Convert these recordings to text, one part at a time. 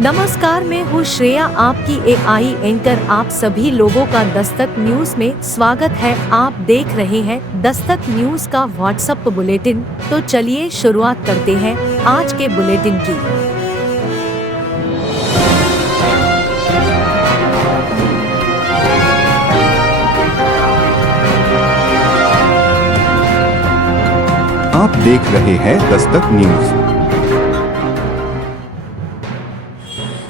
नमस्कार, मैं हूँ श्रेया, आपकी एआई एंकर। आप सभी लोगों का दस्तक न्यूज में स्वागत है। आप देख रहे हैं दस्तक न्यूज का व्हाट्सएप बुलेटिन। तो चलिए शुरुआत करते हैं आज के बुलेटिन की। आप देख रहे हैं दस्तक न्यूज।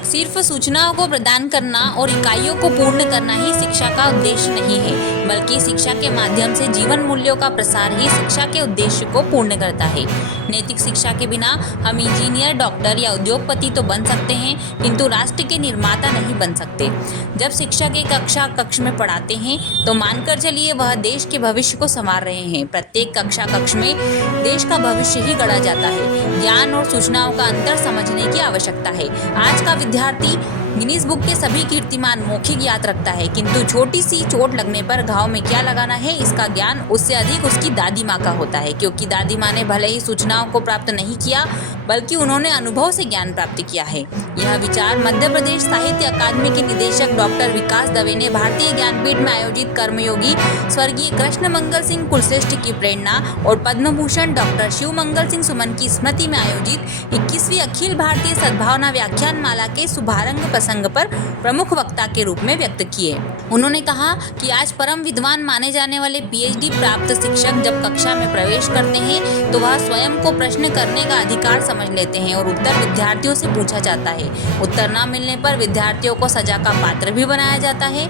सिर्फ सूचनाओं को प्रदान करना और इकाइयों को पूर्ण करना ही शिक्षा का उद्देश्य नहीं है, बल्कि शिक्षा के माध्यम से जीवन मूल्यों का प्रसार ही शिक्षा के उद्देश्य को पूर्ण करता है। नैतिक शिक्षा के बिना हम इंजीनियर, डॉक्टर या उद्योगपति तो बन सकते हैं, किंतु राष्ट्र के निर्माता नहीं बन सकते। जब शिक्षक एक कक्ष में पढ़ाते हैं तो मानकर चलिए वह देश के भविष्य को संवार रहे हैं। प्रत्येक कक्ष में देश का भविष्य ही गढ़ा जाता है। ज्ञान और सूचनाओं का अंतर समझने की आवश्यकता है। आज का विद्यार्थी गिनीज बुक के सभी कीर्तिमान मौखिक याद रखता है, किंतु छोटी सी चोट लगने पर घाव में क्या लगाना है इसका ज्ञान उससे अधिक उसकी दादी माँ का होता है, क्योंकि दादी माँ ने भले ही सूचनाओं को प्राप्त नहीं किया, बल्कि उन्होंने अनुभव से ज्ञान प्राप्त किया है। यह विचार मध्य प्रदेश साहित्य अकादमी के निदेशक डॉक्टर विकास दवे ने भारतीय ज्ञानपीठ में आयोजित कर्मयोगी स्वर्गीय कृष्ण मंगल सिंह कुलश्रेष्ठ की प्रेरणा और पद्म भूषण डॉक्टर शिव मंगल सिंह सुमन की स्मृति में आयोजित 21वीं अखिल भारतीय सद्भावना व्याख्यान माला के शुभारंभ प्रसंग पर प्रमुख वक्ता के रूप में व्यक्त किए। उन्होंने कहा कि आज परम विद्वान माने जाने वाले पीएचडी प्राप्त शिक्षक जब कक्षा में प्रवेश करते हैं तो वह स्वयं को प्रश्न करने का अधिकार समझ लेते हैं और उत्तर विद्यार्थियों से पूछा जाता है। उत्तर न मिलने पर विद्यार्थियों को सजा का पात्र भी बनाया जाता है।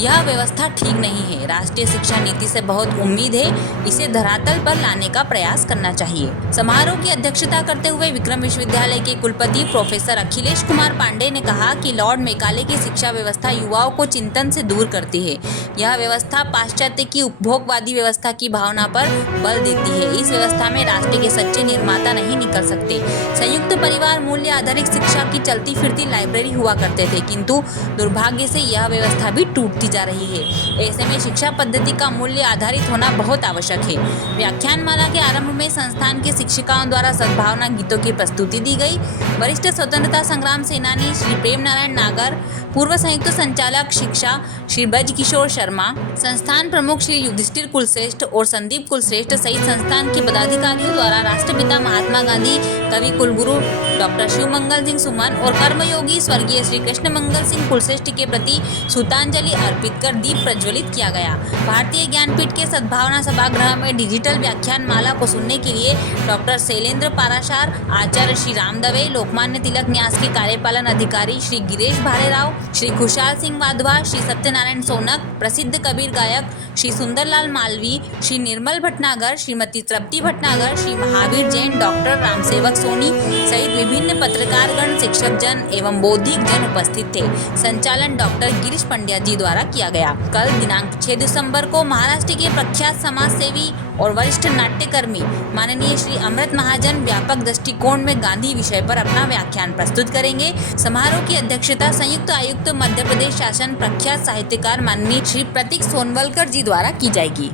यह व्यवस्था ठीक नहीं है। राष्ट्रीय शिक्षा नीति से बहुत उम्मीद है, इसे धरातल पर लाने का प्रयास करना चाहिए। समारोह की अध्यक्षता करते हुए विक्रम विश्वविद्यालय के कुलपति प्रोफेसर अखिलेश कुमार पांडे ने कहा कि लॉर्ड मेकाले की शिक्षा व्यवस्था युवाओं को चिंतन से दूर करती है। यह व्यवस्था पाश्चात्य की उपभोगवादी व्यवस्था की भावना पर बल देती है। इस व्यवस्था में राष्ट्र के सच्चे निर्माता नहीं निकल सकते। संयुक्त परिवार मूल्य आधारित शिक्षा की चलती फिरती लाइब्रेरी हुआ करते थे, किंतु दुर्भाग्य से यह व्यवस्था भी टूटती जा रही है। ऐसे में शिक्षा पद्धति का मूल्य आधारित होना बहुत आवश्यक है। व्याख्यानमाला के आरंभ में संस्थान के शिक्षिकाओं द्वारा सद्भावना गीतों की प्रस्तुति दी गई। वरिष्ठ स्वतंत्रता संग्राम सेनानी श्री प्रेम नारायण नागर, पूर्व संयुक्त संचालक शिक्षा श्री ब्रज किशोर शर्मा, संस्थान प्रमुख श्री युधिष्ठिर कुलश्रेष्ठ और संदीप कुलश्रेष्ठ सहित संस्थान के पदाधिकारियों द्वारा राष्ट्रपिता महात्मा गांधी, कवि कुलगुरु डॉक्टर शिव मंगल सिंह सुमन और कर्मयोगी स्वर्गीय श्री कृष्ण मंगल सिंह कुलश्रेष्ठ के प्रति श्रद्धांजलि अर्पित कर दीप प्रज्वलित किया गया। भारतीय ज्ञानपीठ के सद्भावना सभागृह में डिजिटल व्याख्यान माला को सुनने के लिए डॉक्टर शैलेंद्र पाराशार, आचार्य श्री राम दवे, लोकमान्य तिलक न्यास के कार्यपालन अधिकारी श्री गिरीश भालेराव, श्री खुशहाल सिंह वाधवा, श्री सत्यनारायण सोनक, प्रसिद्ध कबीर गायक श्री सुंदरलाल मालवी, श्री निर्मल भटनागर, श्रीमती तृप्ति भटनागर, श्री महावीर जैन, डॉक्टर रामसेवक सोनी सहित विभिन्न पत्रकारगण, शिक्षक जन एवं बौद्धिक जन उपस्थित थे। संचालन डॉक्टर गिरीश पंड्या जी द्वारा किया गया। कल दिनांक 6 दिसंबर को महाराष्ट्र के प्रख्यात समाज सेवी और वरिष्ठ नाट्यकर्मी माननीय श्री अमृत महाजन व्यापक दृष्टिकोण में गांधी विषय पर अपना व्याख्यान प्रस्तुत करेंगे। समारोह की अध्यक्षता संयुक्त आयुक्त मध्य प्रदेश शासन प्रख्यात साहित्यकार माननीय श्री प्रतीक सोनवलकर जी द्वारा की जाएगी।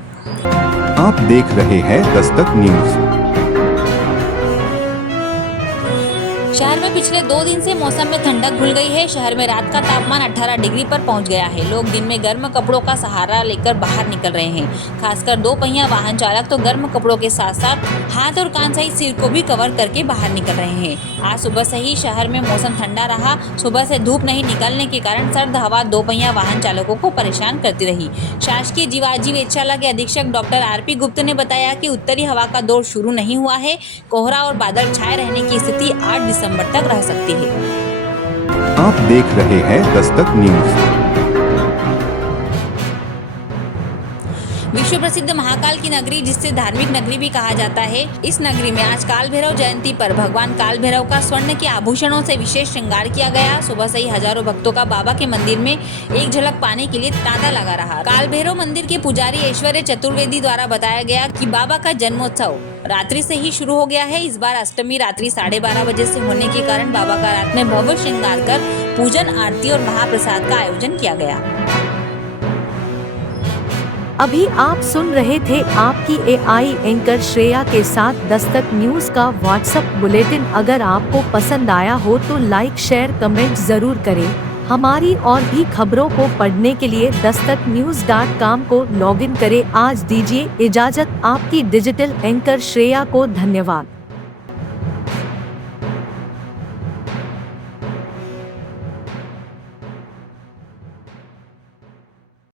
आप देख रहे हैं दस्तक न्यूज। शहर में पिछले 2 दिन से मौसम में ठंडक घुल गई है। शहर में रात का तापमान 18 डिग्री पर पहुंच गया है। लोग दिन में गर्म कपड़ों का सहारा लेकर बाहर निकल रहे हैं। खासकर 2 पहिया वाहन चालक तो गर्म कपड़ों के साथ साथ हाथ और कान सहित सिर को भी कवर करके बाहर निकल रहे हैं। आज सुबह से ही शहर में मौसम ठंडा रहा। सुबह से धूप नहीं निकलने के कारण सर्द हवा 2 पहिया वाहन चालकों को परेशान करती रही। शासकीय जीवाजी वेधशाला के अधीक्षक डॉक्टर आरपी गुप्त ने बताया कि उत्तरी हवा का दौर शुरू नहीं हुआ है। कोहरा और बादल छाए रहने की स्थिति 8 दिसंबर तक रह सकती है। आप देख रहे हैं दस्तक न्यूज। विश्व प्रसिद्ध महाकाल की नगरी, जिससे धार्मिक नगरी भी कहा जाता है, इस नगरी में आज काल भैरव जयंती पर भगवान काल भैरव का स्वर्ण के आभूषणों से विशेष श्रृंगार किया गया। सुबह से ही हजारों भक्तों का बाबा के मंदिर में एक झलक पाने के लिए तांता लगा रहा। काल भैरव मंदिर के पुजारी ऐश्वर्य चतुर्वेदी द्वारा बताया गया कि बाबा का जन्मोत्सव रात्रि से ही शुरू हो गया है। इस बार अष्टमी रात्रि 12:30 बजे से होने के कारण बाबा का रात में भव्य श्रृंगार कर पूजन, आरती और महाप्रसाद का आयोजन किया गया। अभी आप सुन रहे थे आपकी एआई एंकर श्रेया के साथ दस्तक न्यूज का व्हाट्सएप बुलेटिन। अगर आपको पसंद आया हो तो लाइक शेयर कमेंट जरूर करें। हमारी और भी खबरों को पढ़ने के लिए dastaknews.com को लॉगिन करें। आज दीजिए इजाजत। आपकी डिजिटल एंकर श्रेया को धन्यवाद।